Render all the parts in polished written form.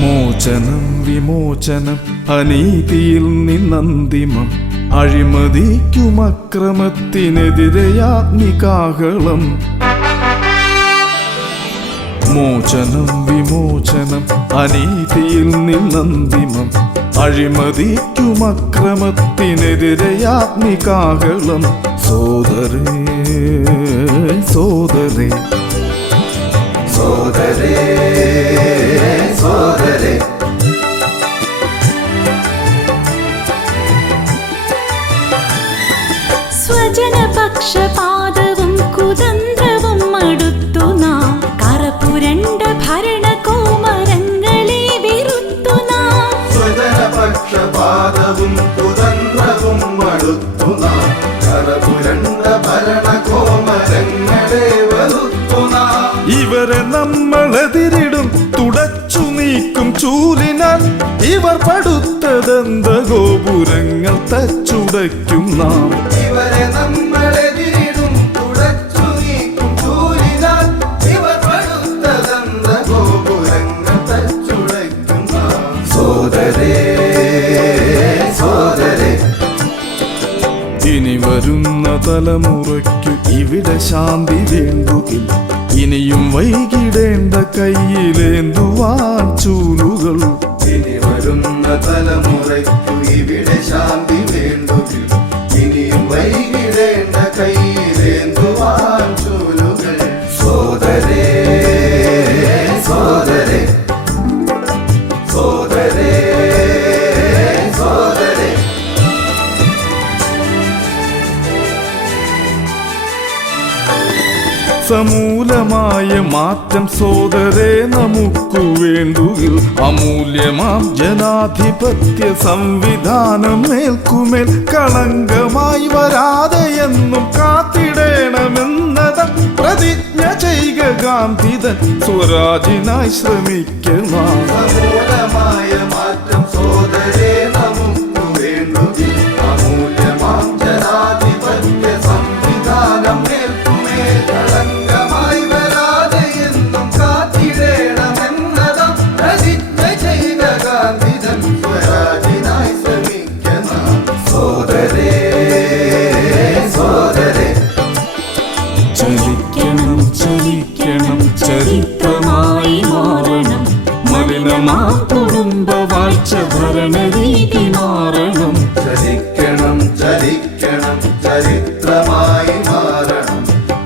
മോചനം വിമോചനം അനീതിയിൽ നിന്നന്തിമം അഴിമതിക്കും അക്രമത്തിനെതിരെയാഗ്നികാഹളം. മോചനം വിമോചനം അനീതിയിൽ നിന്നന്തിമം അഴിമതിക്കും അക്രമത്തിനെതിരെയാഗ്നികാഹളം. സോദരേ സോദരേ സോദരേ സോദരേ സ്വജനപക്ഷപാതവും കുതന്ത്രവും മടുത്തു നാം. കറപുരണ്ട ഭരണകോമരങ്ങളെ വെറുത്തു നാം. സ്വജനപക്ഷപാതവും കുതന്ത്രവും മടുത്തു നാം. കറപുരണ്ട ഭരണകോമരങ്ങളെ വെറുത്തു നാം. ഇവരെ നമ്മളെതിരിടും തുടച്ചു നീക്കും ചൂലിനാൽ. ഇവർ പടുത്തതെന്ത ഗോപുരങ്ങൾ തച്ചുടയ്ക്കും നാം. ഇവരെ നമ്മളെതിരിടും തുടച്ചു നീക്കും ചൂലിനാൽ. ഇവർ പടുത്തതെന്ത ഗോപുരങ്ങൾ തച്ചുടയ്ക്കും നാം. സോദരേ സോദരേ ഇനി വരുന്ന തലമുറയ്ക്കു ഇവിടെ ശാന്തി വേണ്ടുകിൽ ഇനിയും വൈകിടേണ്ട കയ്യിലേന്തുവാൻ ചൂലുകൾ. ഇനി വരുന്ന തലമുറയ്ക്കു ഇവിടെ ശാന്തി വേണ്ടുകിൽ ഇനിയും വൈകിടേണ്ട കയ്യിലേന്തുവാൻ ചൂലുകൾ. സോദരേ സോദരേ സോദരേ സോദരേ സമൂലമായ മാറ്റം സോദരേ നമുക്കു വേണ്ടുകിൽ അമൂല്യമാം ജനാധിപത്യ സംവിധാനം മേൽക്കുമേൽ കളങ്കമായി വരാതെ എന്നും കാത്തിടേണമെന്നതും പ്രതിജ്ഞ ചെയ്യുക ഗാന്ധിതൻ സ്വരാജിനായി ശ്രമിക്കണം. സമൂലമായ മാറ്റം സോദരേ നമുക്കു വേണ്ടുകിൽ അമൂല്യമാം ജനാധിപത്യ സംവിധാനം മേൽക്കുമേൽ കളങ്കമായി വരാതെ എന്നും കാത്തിടേണമെന്നതും പ്രതിജ്ഞ ചെയ്ത ഗാന്ധിതൻ സ്വരാജിനായി ശ്രമിക്കണം. സോദരേ സോദരേ ചലിക്കണം ചലിക്കണം ചരിത്രമായി മാറണം. മലിനമാ കുടുംബവാഴ്ച ഭരണരീതി മാറണം. ചലിക്കണം ചലിക്കണം ചരിത്രമായി മാറണം.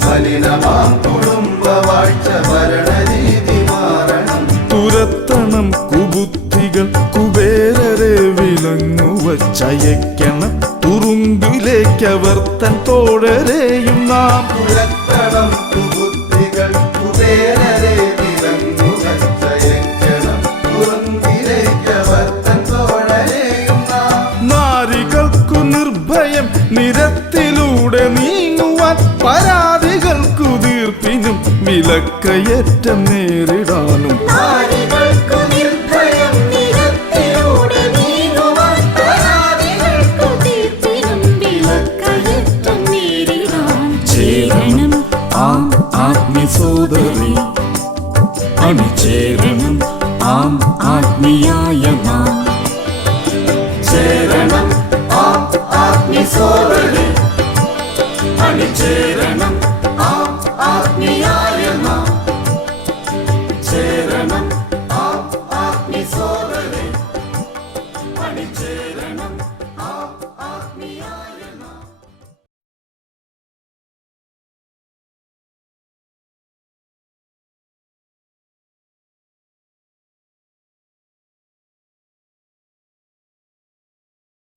മലിനമാം കുടുംബവാഴ്ച ഭരണരീതി മാറണം. തുരത്തണം കുബുദ്ധികൾ കുബേരരെ വിലങ്ങുവച്ചയക്കണം. തുറുങ്കിലേക്കവർ തൻ തോഴരെയും നാം. തുരത്തണം കുബുദ്ധികൾ കുബേരരെ വിലങ്ങുവച്ചയക്കണം. തുറുങ്കിലേക്കവർ തൻ തോഴരെയും നാം. നാരികൾക്കു നിർഭയം നിരത്തിലൂടെ നീങ്ങുവാൻ പരാതികൾക്കു തീർപ്പിനും വിലക്കയറ്റം നേരിടാനും. നാരികൾക്കു നിർഭയം നിരത്തിലൂടെ നീങ്ങുവാൻ പരാതികൾക്കു തീർപ്പിനും വിലക്കയറ്റം നേരിടാൻ. ചേരണം ആം ആത്മീയ സോദരേ അണിചേരണം ആം ആത്മീയായ നാം. ചേരണം ആത്മീയ സോദരേ അണിചേരണം